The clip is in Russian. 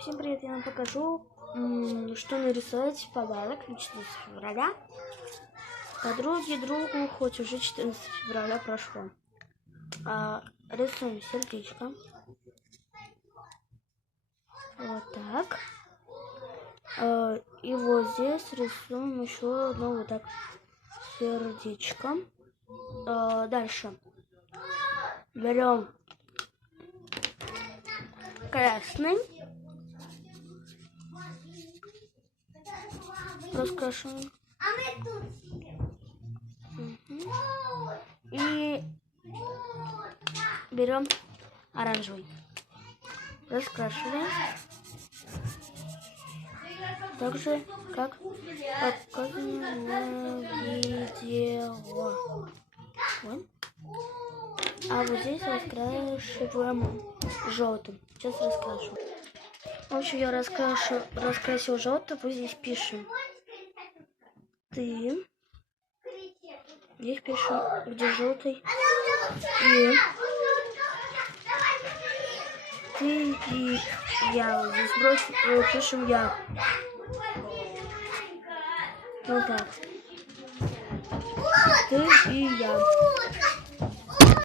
Всем привет, я вам покажу, что нарисовать в подарок на 14 февраля. Подруге, другу, хоть уже 14 февраля прошло. Рисуем сердечко. Вот так. И вот здесь рисуем еще одно вот так сердечко. Дальше берем красный. Раскрашиваем. И берем оранжевый. Раскрашиваем. Так же, как показано на видео. Вот. А вот здесь раскрашиваем желтым. Сейчас раскрашу. В общем, я раскрасил желтый. Вот здесь пишем ты. Здесь пишем, где желтый. И ты и я. Вот здесь пишем я. Вот так. Ты и я.